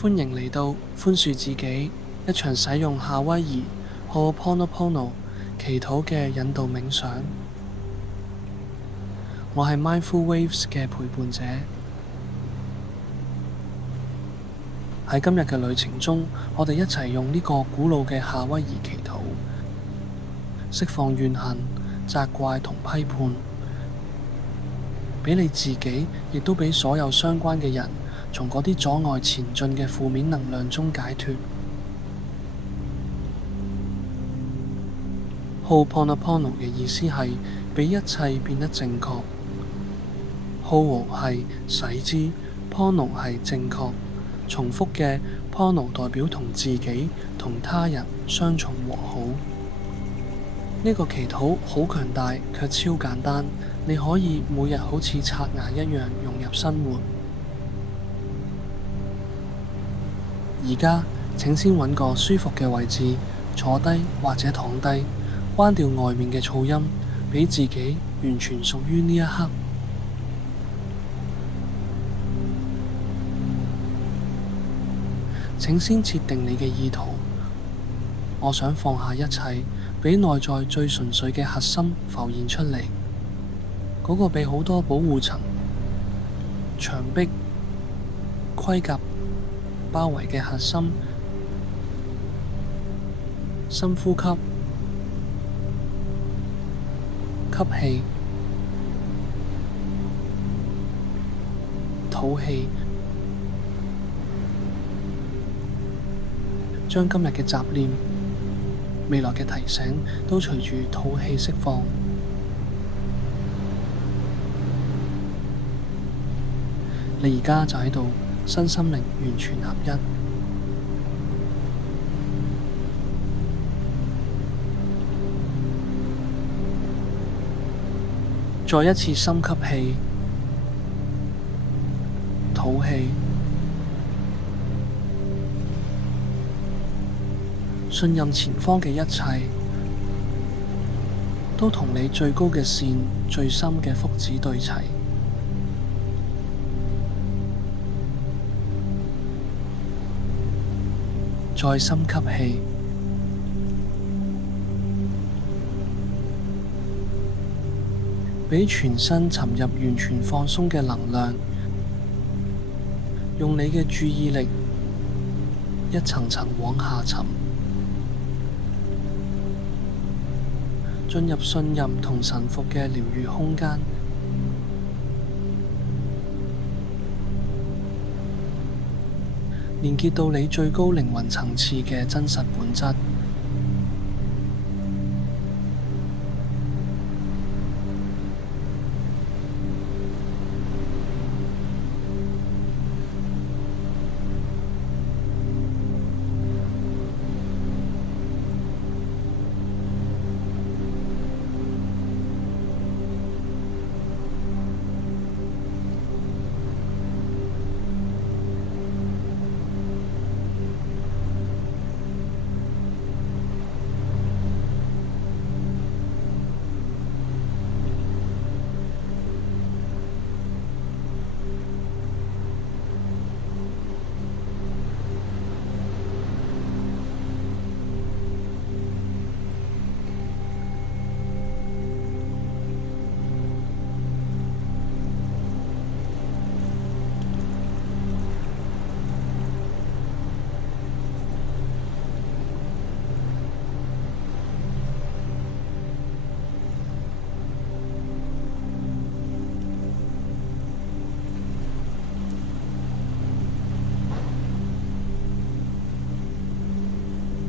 歡迎嚟到寬恕自己，一場使用夏威夷 Ho'oponopono 祈禱嘅引導冥想。我係 Mindful Waves 嘅陪伴者。喺今日嘅旅程中，我哋一齊用呢個古老嘅夏威夷祈禱，釋放怨恨、責怪同批判，俾你自己，亦都俾所有相關嘅人，從嗰啲阻礙前進嘅負面能量中解脫。Ho'oponopono 嘅意思係俾一切變得正確。Ho 係使之 ，Pono 係正確。重複嘅 Pono 代表同自己同他人雙重和好。呢個祈禱好強大，卻超簡單。你可以每日好似刷牙一樣融入生活。而家請先揾個舒服嘅位置坐低或者躺低，關掉外面嘅噪音，俾自己完全屬於呢一刻。請先設定你嘅意圖。我想放下一切，俾內在最純粹嘅核心浮現出嚟。嗰個被好多保護層、牆壁、盔甲包圍嘅核心。深呼吸，吸氣，吐氣。將今日嘅雜念、未來嘅提醒都隨住吐氣釋放。你而家就喺度，身心靈完全合一。再一次深吸氣，吐氣。信任前方嘅一切都同你最高嘅善、最深嘅福祉對齊。再深吸氣，俾全身沉入完全放鬆嘅能量，用你嘅注意力一層層往下沉。進入信任同臣服嘅療癒空間，連結到你最高靈魂層次嘅真實本質。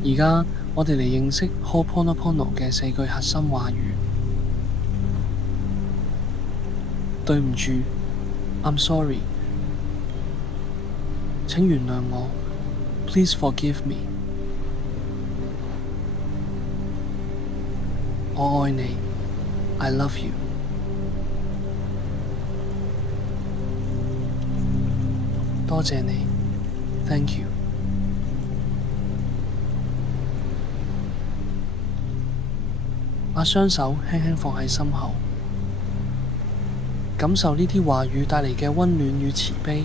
而家我哋嚟認識 Ho'oponopono 嘅4句核心話語。對唔住 ，I'm sorry。請原諒我 ，Please forgive me。我愛你 ，I love you。多謝你 ，Thank you。把雙手輕輕放喺心口，感受呢啲話語帶嚟嘅溫暖與慈悲。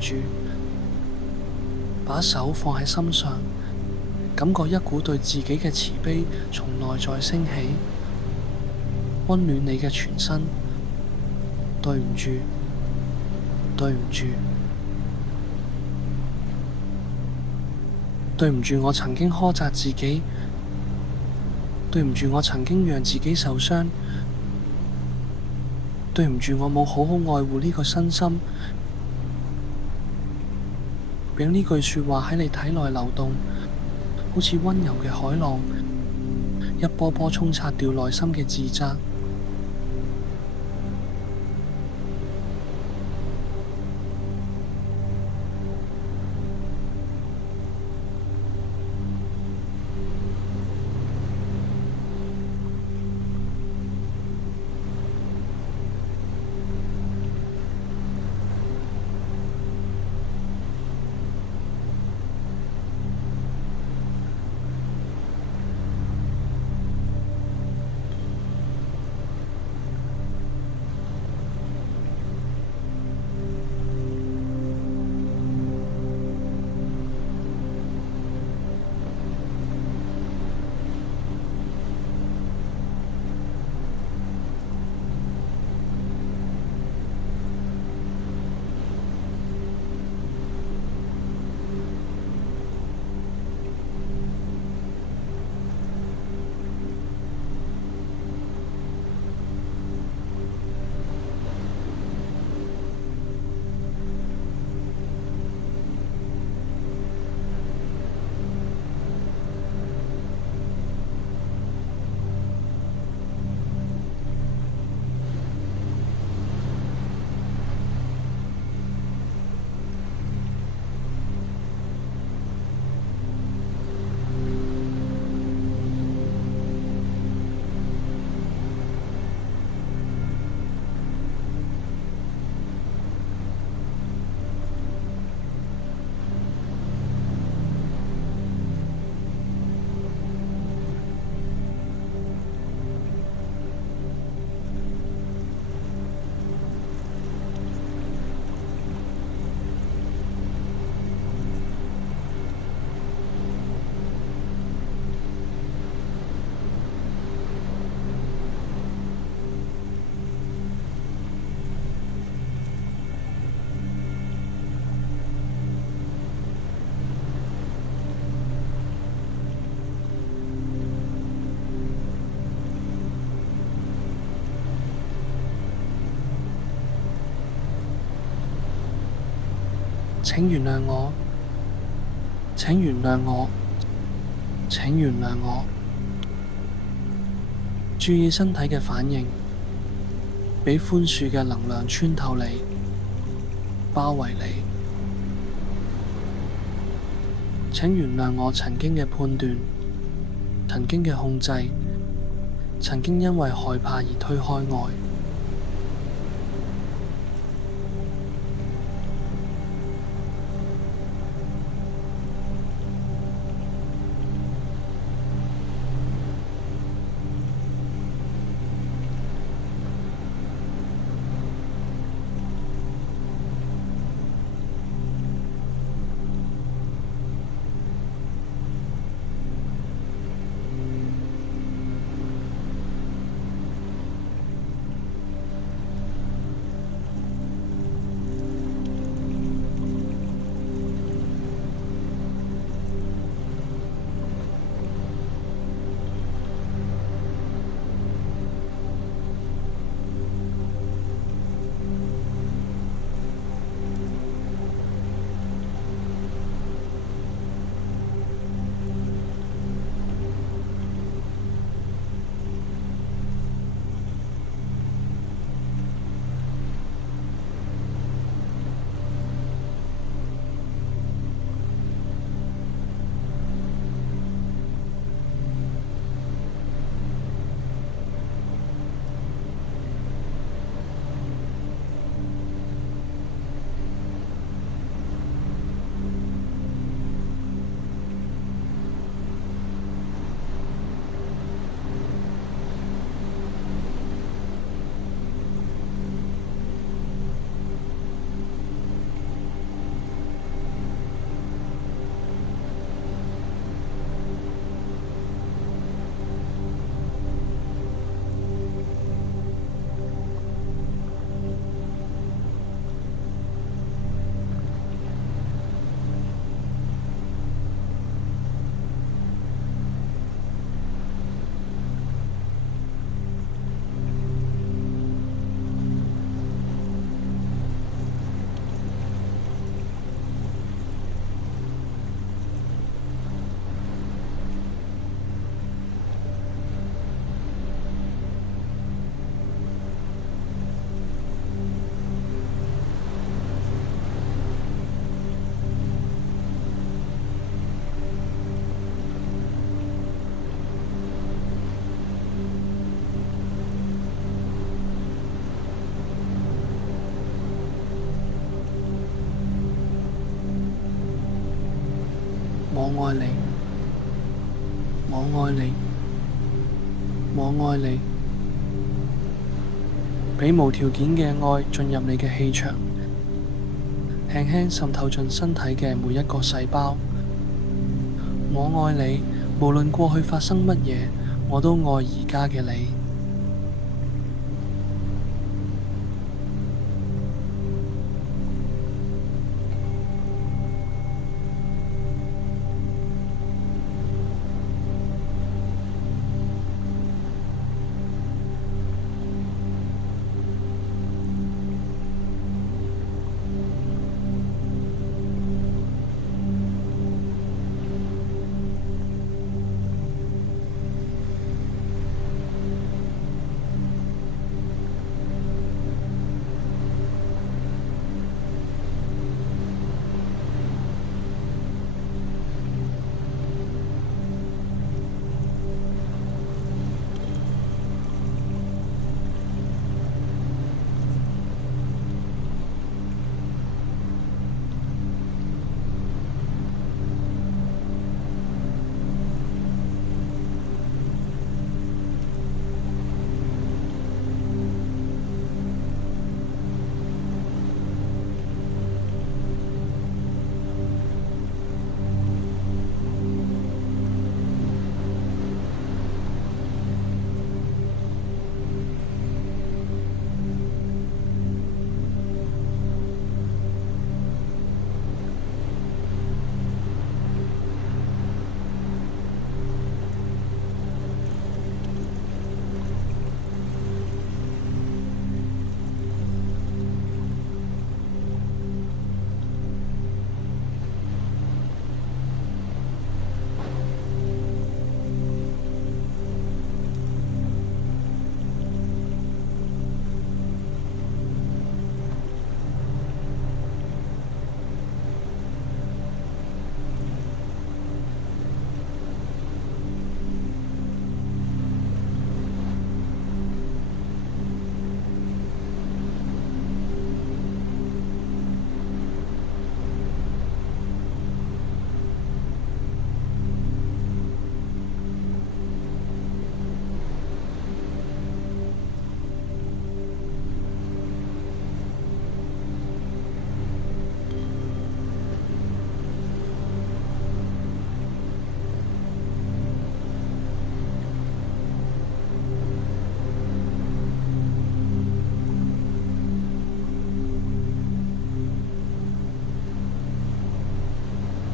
住，把手放喺心上，感覺一股對自己嘅慈悲從內在升起，溫暖你嘅全身。對唔住，對唔住，對唔住，我曾經苛責自己，對唔住，我曾經讓自己受傷，對唔住，我冇好好愛護呢個身心。讓呢句說話喺你體內流動，好似溫柔嘅海浪，一波波沖刷掉內心嘅自責。請原諒我，請原諒我，請原諒我。注意身體嘅反應，俾寬恕嘅能量穿透你，包圍你。請原諒我曾經嘅判斷，曾經嘅控制，曾經因為害怕而推開愛。我愛你，我愛你，我愛你。俾無條件嘅愛進入你嘅氣場，輕輕滲透進身體嘅每一個細胞。我愛你，無論過去發生乜嘢，我都愛而家嘅你。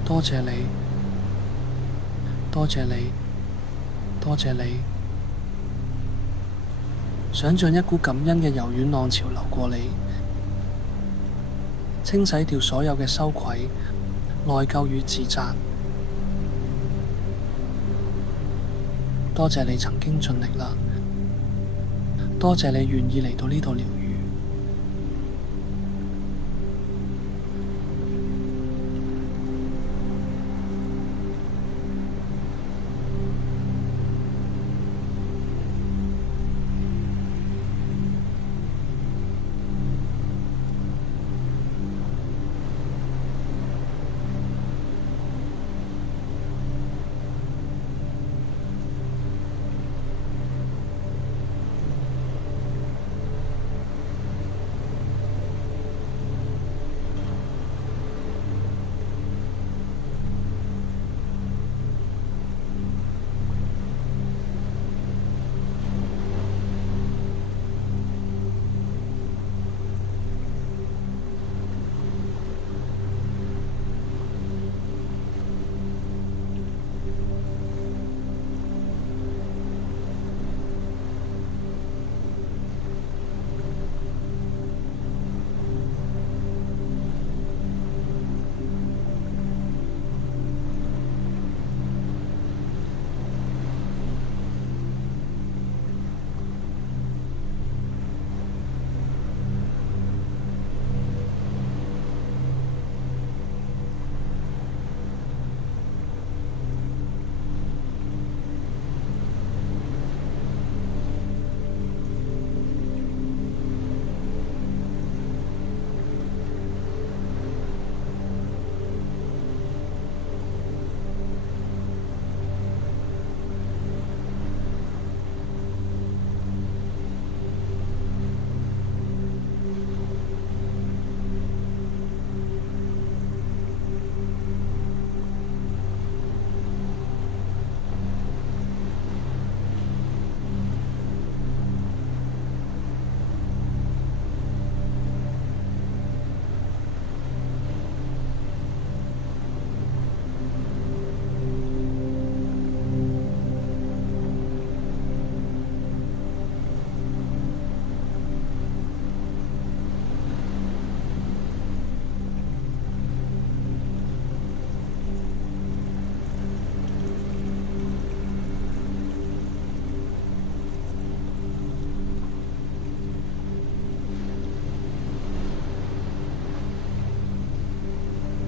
多謝你，多謝你，多謝你。想像一股感恩嘅柔軟浪潮流過你，清洗掉所有嘅羞愧、內疚與自責。多謝你曾經盡力啦，多謝你願意嚟到呢度療癒。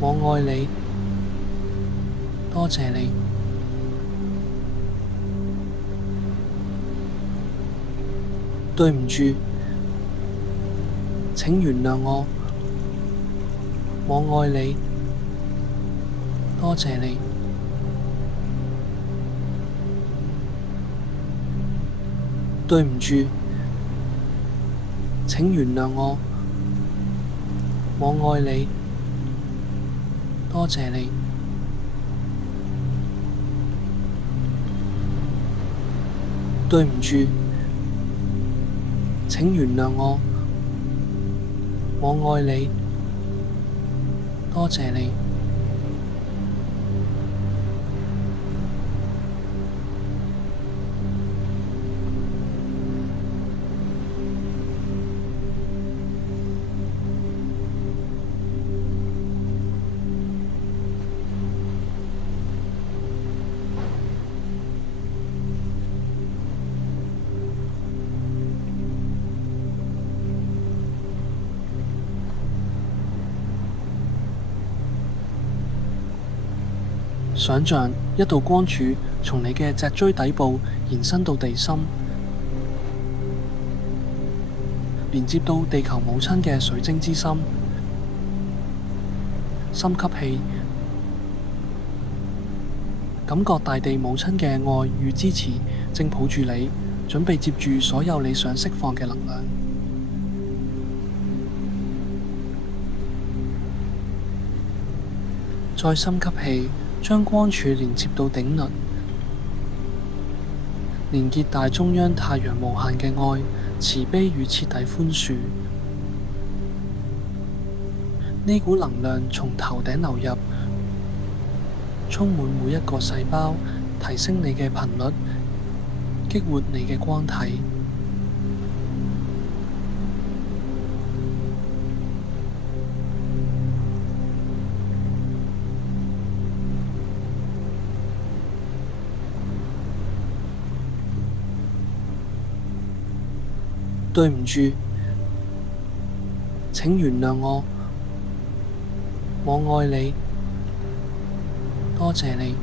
我愛你，多謝你。對唔住，請原諒我。我愛你，多謝你。對唔住，請原諒我。我愛你，多謝你。對唔住，請原諒我。我愛你，多謝你。想像一道光柱從你嘅脊椎底部延伸到地心，連接到地球母親嘅水晶之心。深吸氣，感覺大地母親嘅愛與支持正抱住你，準備接住所有你想釋放嘅能量。再深吸氣，將光柱連接到頂輪，連結大中央太陽無限嘅愛、慈悲與徹底寬恕。呢股能量從頭頂流入，充滿每一個細胞，提升你嘅頻率，激活你嘅光體。對唔住，請原諒我。我愛你，多謝你。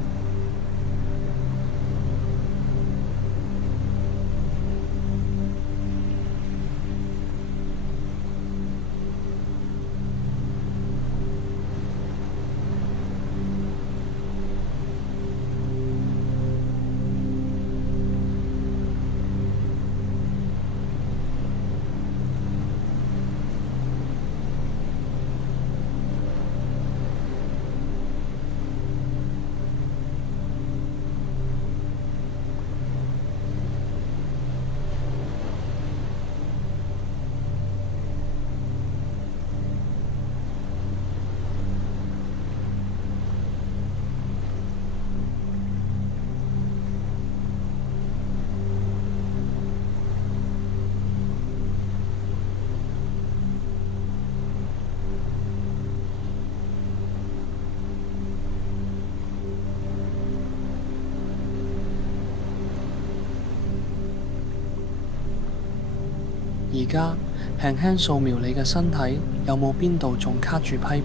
而家輕輕掃描你嘅身體，有冇邊度仲卡住批判？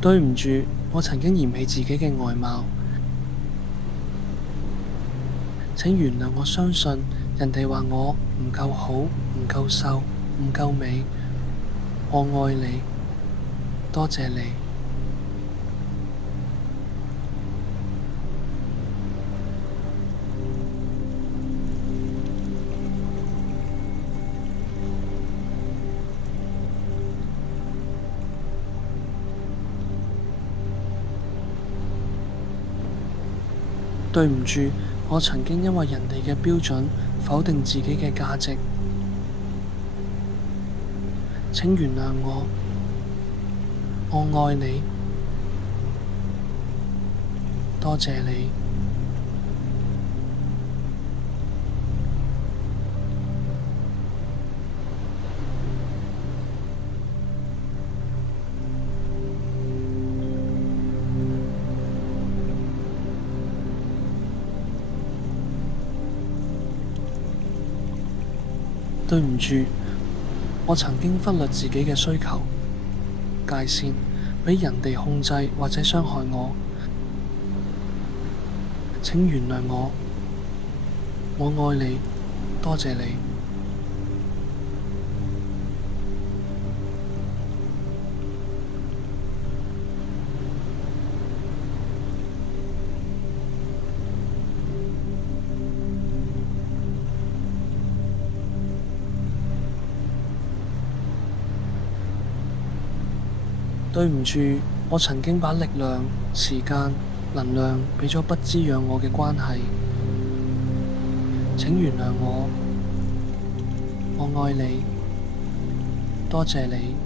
對唔住，我曾經嫌棄自己嘅外貌。請原諒我相信人哋話我唔夠好、唔夠瘦、唔夠美。我愛你，多謝你。對唔住，我曾經因為人哋嘅標準否定自己嘅價值。請原諒我，我愛你，多謝你。對唔住，我曾經忽略自己嘅需求。界線，俾人哋控制或者傷害我。請原諒我，我愛你，多謝你。對唔住，我曾經把力量、時間、能量俾咗不滋養我嘅關係。請原諒我，我愛你，多謝你。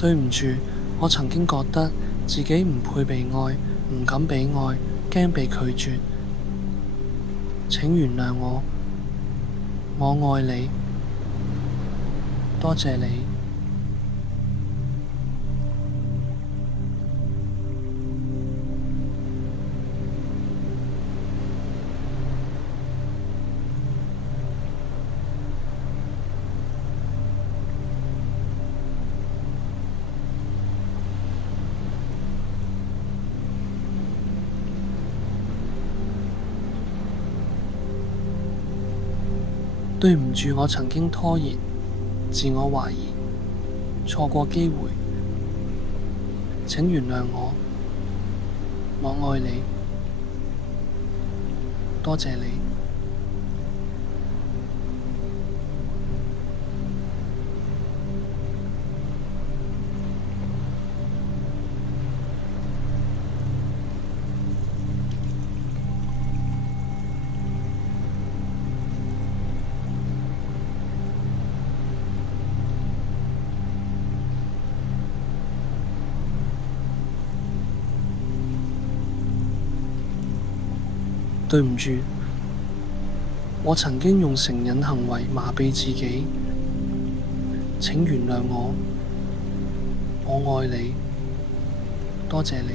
對唔住，我曾經覺得自己唔配被愛，唔敢被愛，驚被拒絕。請原諒我，我愛你，多謝你。對唔住，我曾經拖延、自我懷疑、錯過機會。請原諒我，我愛你，多謝你。對唔住，我曾經用成癮行為麻痹自己。請原諒我，我愛你，多謝你。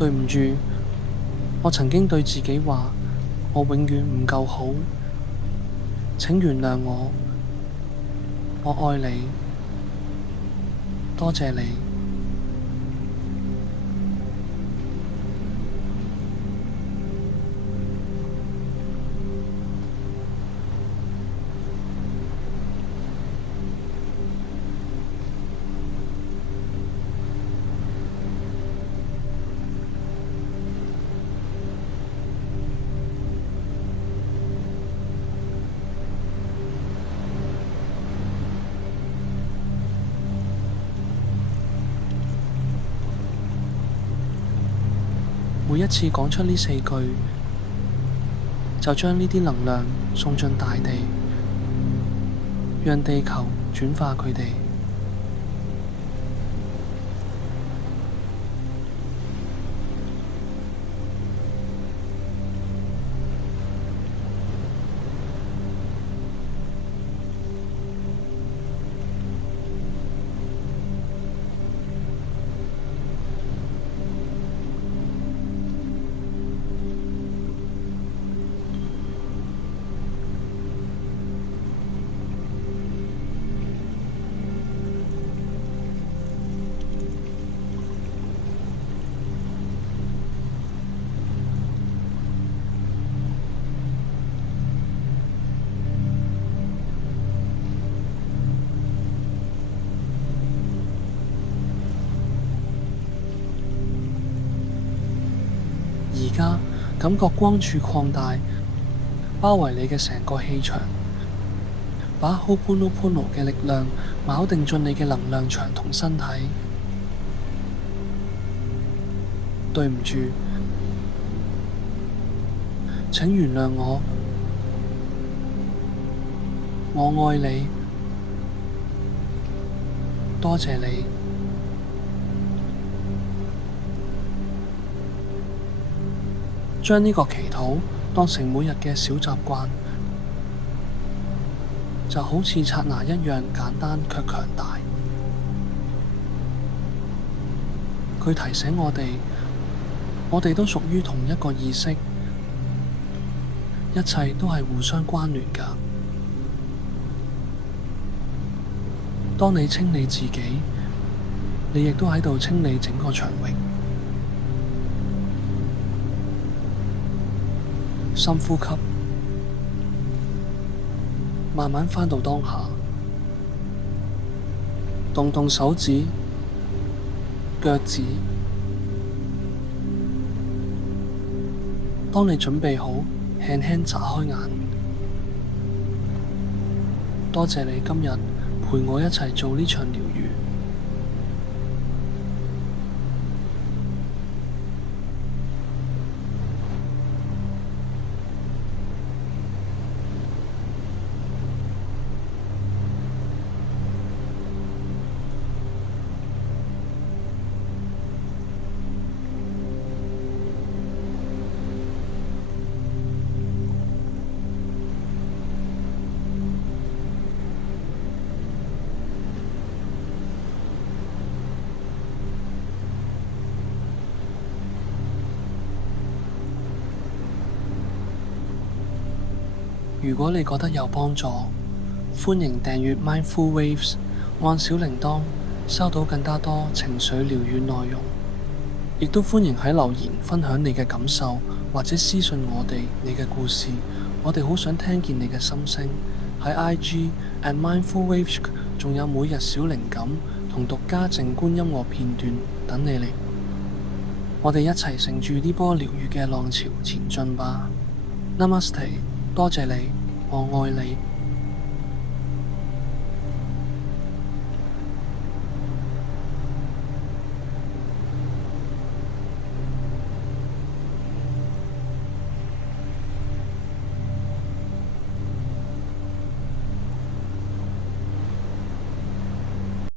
對唔住，我曾經對自己話，我永遠唔夠好。請原諒我，我愛你，多謝你。每一次講出呢4句，就將呢啲能量送進大地，讓地球轉化佢哋。而家感覺光柱擴大，包圍你嘅成個氣場，把 Ho'oponopono 嘅力量錨定進你嘅能量場同身體。對唔住，請原諒我，我愛你，多謝你。將呢個祈禱當成每日嘅小習慣，就好似刷牙一樣簡單卻強大。佢提醒我哋都屬於同一個意識，一切都係互相關聯㗎。當你清理自己，你亦都喺度清理整個場域。深呼吸，慢慢返到當下，動動手指、腳趾。當你準備好，輕輕眨開眼。多謝你今日陪我一齊做呢場療癒。如果你覺得有幫助，歡迎訂閱 Mindful Waves，按小鈴鐺收到更加多情緒療癒內容。亦都歡迎喺留言分享你嘅感受，或者私信我哋你嘅故事，我哋好想聽見你嘅心聲。喺 IG @MindfulWaves 仲有每日小靈感同獨家靜觀音樂片段等你嚟。我哋一齊乘住呢波療癒嘅浪潮前進吧。Namaste，多謝你，我愛你。